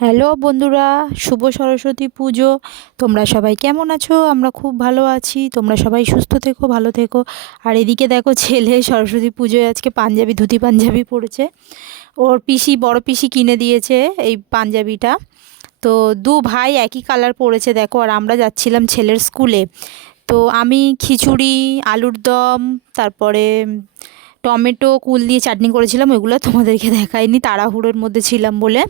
Hello বন্ধুরা, শুভ সরস্বতী পুজো। তোমরা সবাই কেমন আছো? আমরা খুব ভালো আছি। তোমরা সবাই সুস্থ থেকো, ভালো থেকো। আর এদিকে দেখো, ছেলে সরস্বতী পুজোয় আজকে পাঞ্জাবি, ধুতি পাঞ্জাবি পরেছে। ওর পিসি, বড় পিসি কিনে দিয়েছে এই পাঞ্জাবিটা। তো দু ভাই একই কালার পরেছে দেখো। আর আমরা যাচ্ছিলাম ছেলের স্কুলে। তো আমি খিচুড়ি, আলুর দম, তারপরে টমেটো কুল দিয়ে চাটনি করেছিলাম। ওইগুলো তোমাদেরকে দেখাইনি, তাড়াহুড়োর মধ্যে ছিলাম বলে।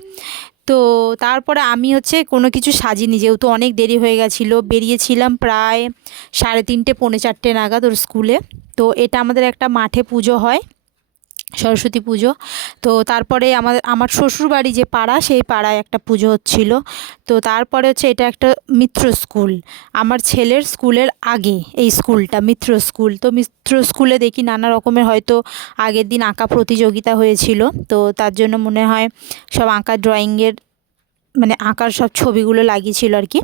তো তারপরে আমি কোনো কিছু সাজিনি, যেহেতু অনেক দেরি হয়ে গেছিলো। বেরিয়েছিলাম প্রায় 3:30 পৌনে 4টে নাগাদ ওর স্কুলে। তো এটা আমাদের একটা মাঠে পুজো হয়, সরস্বতী পুজো। তো তারপরে আমার শ্বশুরবাড়ি যে পাড়া, সেই পাড়ায় একটা পুজো হচ্ছিল। তো তারপরে এটা একটা মিত্র স্কুল, আমার ছেলের স্কুলের আগে এই স্কুলটা মিত্র স্কুল। তো মিত্র স্কুলে দেখি নানা রকমের, হয়তো আগের দিন আঁকা প্রতিযোগিতা হয়েছিল, তো তার জন্য মনে হয় সব আঁকা ড্রয়িংয়ের, মানে আঁকার সব ছবিগুলো লাগিয়েছিল আর কি।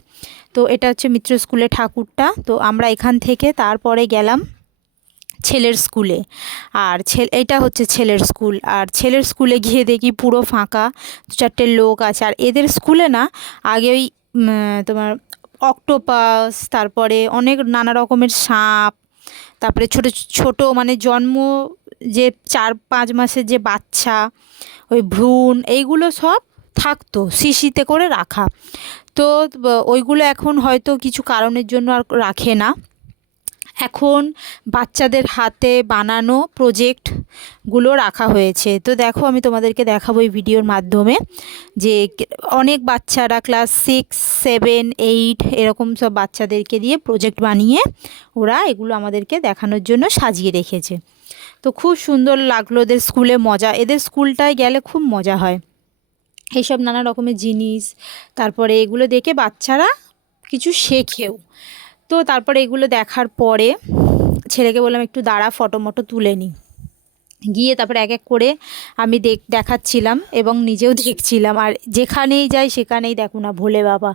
তো এটা হচ্ছে মিত্র স্কুলের ঠাকুরটা। তো আমরা এখান থেকে তারপরে গেলাম ছেলের স্কুলে। আর এটা হচ্ছে ছেলের স্কুল। আর ছেলের স্কুলে গিয়ে দেখি পুরো ফাঁকা, 2-4টে লোক আছে। আর এদের স্কুলে না, আগে ওই তোমার অক্টোপাস, তারপরে অনেক নানা রকমের সাপ, তারপরে ছোট ছোট মানে জন্ম যে 4-5 মাসের যে বাচ্চা, ওই ভ্রূণ, এইগুলো সব থাকতো শিশিতে করে রাখা। তো ওইগুলো এখন হয়তো কিছু কারণের জন্য আর রাখে না। এখন বাচ্চাদের হাতে বানানো প্রজেক্টগুলো রাখা হয়েছে। তো দেখো, আমি তোমাদেরকে দেখাবো এই ভিডিওর মাধ্যমে যে অনেক বাচ্চারা ক্লাস 6, 7, 8 এরকম সব বাচ্চাদেরকে দিয়ে প্রজেক্ট বানিয়ে ওরা এগুলো আমাদেরকে দেখানোর জন্য সাজিয়ে রেখেছে। তো খুব সুন্দর লাগলো এদের স্কুলে। মজা, এদের স্কুলটায় গেলে খুব মজা হয়। এইসব নানা রকমের জিনিস, তারপরে এগুলো দেখে বাচ্চারা কিছু শেখেও। তো তারপরে এগুলো দেখার পরে ছেলেকে বললাম একটু দাঁড়া, ফটো মটো তুলে নিই। গিয়ে তারপরে এক এক করে আমি দেখাচ্ছিলাম এবং নিজেও দেখছিলাম। আর যেখানেই যাই সেখানেই দেখো না ভোলে বাবা,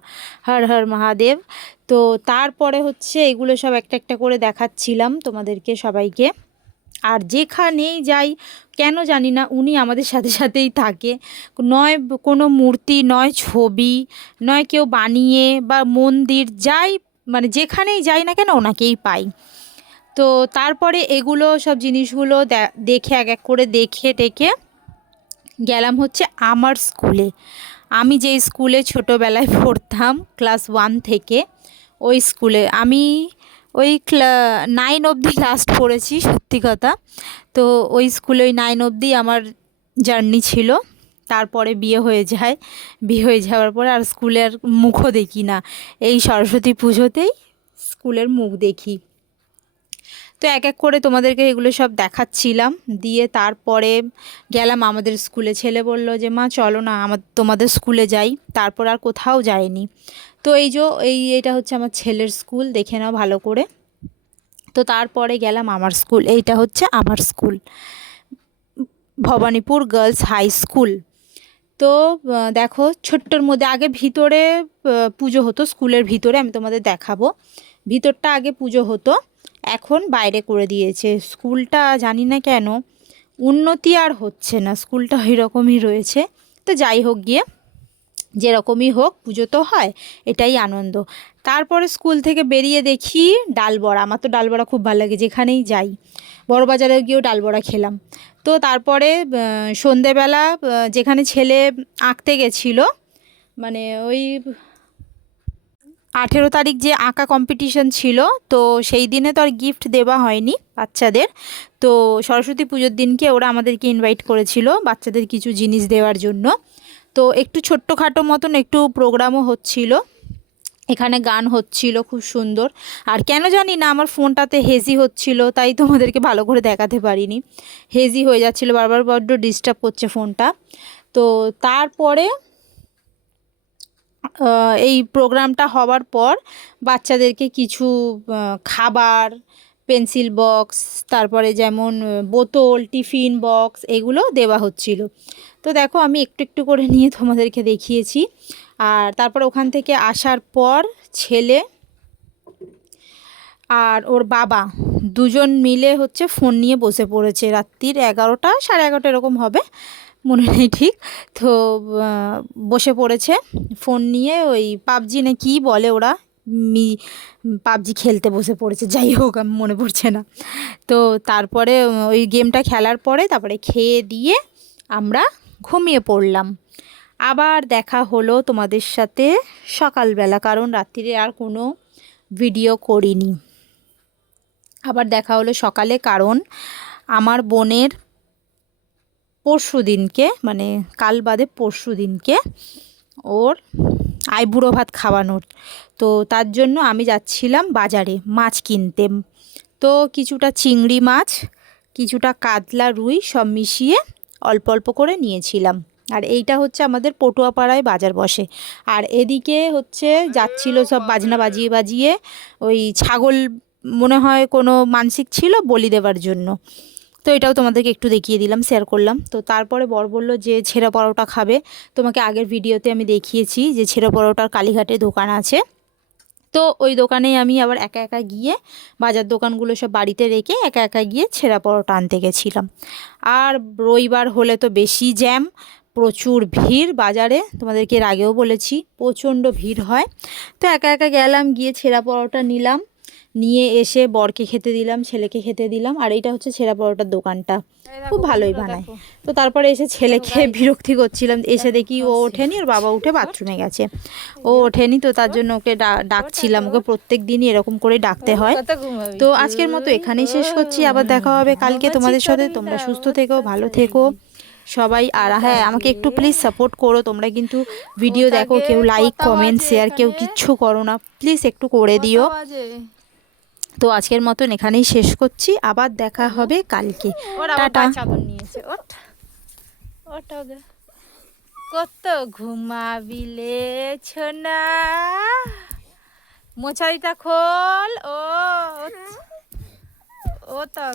হর হর মহাদেব। তো তারপরে এগুলো সব একটা একটা করে দেখাচ্ছিলাম তোমাদেরকে সবাইকে। আর যেখানেই যাই, কেন জানি না, উনি আমাদের সাথে সাথেই থাকে। নয় কোনো মূর্তি, নয় ছবি, নয় কেউ বানিয়ে, বা মন্দির, যাই মানে যেখানেই যাই না কেন ওনাকেই পাই। তো তারপরে এগুলো সব জিনিসগুলো দেখে এক এক করে দেখে টেকে গেলাম আমার স্কুলে। আমি যেই স্কুলে ছোটোবেলায় পড়তাম ক্লাস 1 থেকে, ওই স্কুলে আমি ওই 9 অবধি লাস্ট পড়েছি, সত্যি কথা। তো ওই স্কুলে ওই 9 অবধি আমার জার্নি ছিল। তারপরে বিয়ে হয়ে যায়। বিয়ে হয়ে যাওয়ার পরে আর স্কুলের মুখও দেখি না। এই সরস্বতী পুজোতেই স্কুলের মুখ দেখি। তো এক এক করে তোমাদেরকে এগুলো সব দেখাচ্ছিলাম। দিয়ে তারপরে গেলাম আমাদের স্কুলে। ছেলে বলল যে মা চলো না তোমাদের স্কুলে যাই। তারপর আর কোথাও যায়নি। তো এটা হচ্ছে আমার ছেলের স্কুল, দেখে নাও ভালো করে। তো তারপরে গেলাম আমার স্কুল। এইটা হচ্ছে আমার school, Bhowanipore girls high school. তো দেখো, ছোট্টর মধ্যে আগে ভিতরে পুজো হতো, স্কুলের ভিতরে আমি তোমাদের দেখাবো। ভিতরটা আগে পুজো হতো, এখন বাইরে করে দিয়েছে। স্কুলটা জানি না কেন উন্নতি আর হচ্ছে না, স্কুলটা ওই রকমই রয়েছে। তো যাই হোক, গিয়ে যেরকমই হোক, পুজো তো হয়, এটাই আনন্দ। তারপরে স্কুল থেকে বেরিয়ে দেখি ডাল বড়া। আমার তো ডাল বড়া খুব ভালো লাগে, যেখানেই যাই। বড়বাজারে গিয়েও ডাল বড়া খেলাম। তো তারপরে সন্ধেবেলা যেখানে ছেলে আঁকতে গেছিলো, মানে ওই 18 তারিখ যে আঁকা কম্পিটিশন ছিল, তো সেই দিনে তো আর গিফট দেওয়া হয়নি বাচ্চাদের। তো সরস্বতী পুজোর দিনকে ওরা আমাদেরকে ইনভাইট করেছিল বাচ্চাদের কিছু জিনিস দেওয়ার জন্য। তো একটু ছোট্টখাটো মতন একটু প্রোগ্রামও হচ্ছিল, এখানে গান হচ্ছিল খুব সুন্দর। আর কেন জানি না আমার ফোনটাতে হেজি হচ্ছিল, তাই তোমাদেরকে ভালো করে দেখাতে পারিনি। হেজি হয়ে যাচ্ছিলো বারবার, বড্ড ডিস্টার্ব করছে ফোনটা। তো তারপরে এই প্রোগ্রামটা হওয়ার পর বাচ্চাদেরকে কিছু খাবার, পেন্সিল বক্স, তারপরে যেমন বোতল, টিফিন বক্স, এগুলো দেওয়া হচ্ছিল। তো দেখো, আমি একটু একটু করে নিয়ে তোমাদেরকে দেখিয়েছি। আর তারপর ওখান থেকে আসার পর ছেলে আর ওর বাবা দুজন মিলে ফোন নিয়ে বসে পড়েছে। রাত্রির 11টা, 11:30 এরকম হবে, মনে নেই ঠিক। তো বসে পড়েছে ফোন নিয়ে, ওই পাবজি না কি বলে ওরা, পাবজি খেলতে বসে পড়েছে, যাই হোক আমি মনে পড়ছে না। তো তারপরে ওই গেমটা খেলার পরে তারপরে খেয়ে দিয়ে আমরা ঘুমিয়ে পড়লাম। আবার দেখা হলো তোমাদের সাথে সকালবেলা, কারণ রাত্রিরে আর কোনো ভিডিও করিনি। আবার দেখা হলো সকালে, কারণ আমার বোনের পরশু দিনকে, মানে কাল বাদে পরশু দিনকে ওর আইবুড়ো ভাত খাওয়ানোর, তো তার জন্য আমি যাচ্ছিলাম বাজারে মাছ কিনতে। তো কিছুটা চিংড়ি মাছ, কিছুটা কাতলা রুই সব মিশিয়ে অল্প অল্প করে নিয়েছিলাম। আর এইটা হচ্ছে আমাদের পটুয়াপাড়ায় বাজার বসে। আর এদিকে হচ্ছে যাচ্ছিল সব বাজনা বাজিয়ে বাজিয়ে, ওই ছাগল মনে হয় কোনো মানসিক ছিল বলি দেওয়ার জন্য। তো এটাও তোমাদেরকে একটু দেখিয়ে দিলাম, শেয়ার করলাম। তো তারপরে বর বলল যে ছেঁড়া পরোটা খাবে। তোমাকে আগের ভিডিওতে আমি দেখিয়েছি যে ছেঁড়া পরোটার কালীঘাটে দোকান আছে। তো ওই দোকানেই আমি আবার একা একা গিয়ে বাজার দোকানগুলো সব বাড়িতে রেখে একা একা গিয়ে ছেঁড়া পরোটা আনতে গেছিলাম। আর রবিবার হলে তো বেশি জ্যাম, প্রচুর ভিড় বাজারে, তোমাদেরকে এর আগেও বলেছি প্রচণ্ড ভিড় হয়। তো একা একা গেলাম, গিয়ে ছেঁড়া পরোটা নিলাম, নিয়ে এসে বরকে খেতে দিলাম, ছেলেকে খেতে দিলাম। আর এইটা হচ্ছে ছেঁড়া পরোটার দোকানটা, খুব ভালোই বানায়। তো তারপরে এসে ছেলেকে বিরক্তি করছিলাম, এসে দেখি ও ওঠেনি, ওর বাবা উঠে বাথরুমে গেছে, ও ওঠেনি। তো তার জন্য ওকে ডাকছিলাম, ওকে প্রত্যেক দিনই এরকম করেই ডাকতে হয়। তো আজকের মতো এখানেই শেষ করছি, আবার দেখা হবে কালকে তোমাদের সাথে। তোমরা সুস্থ থেকো, ভালো থেকো সবাই। আর হ্যাঁ, আমাকে একটু প্লিজ সাপোর্ট করো, তোমরা কিন্তু ভিডিও দেখো, কেউ লাইক কমেন্ট শেয়ার কেউ কিচ্ছু করো না, প্লিজ একটু করে দিও। তো আজকের মতন এখানেই শেষ করছি, আবার দেখা হবে কালকে। টাটা। চাদর নিয়েছে, কত ঘুমাবিলে ছোনা, মশারিটা খোল। ও তো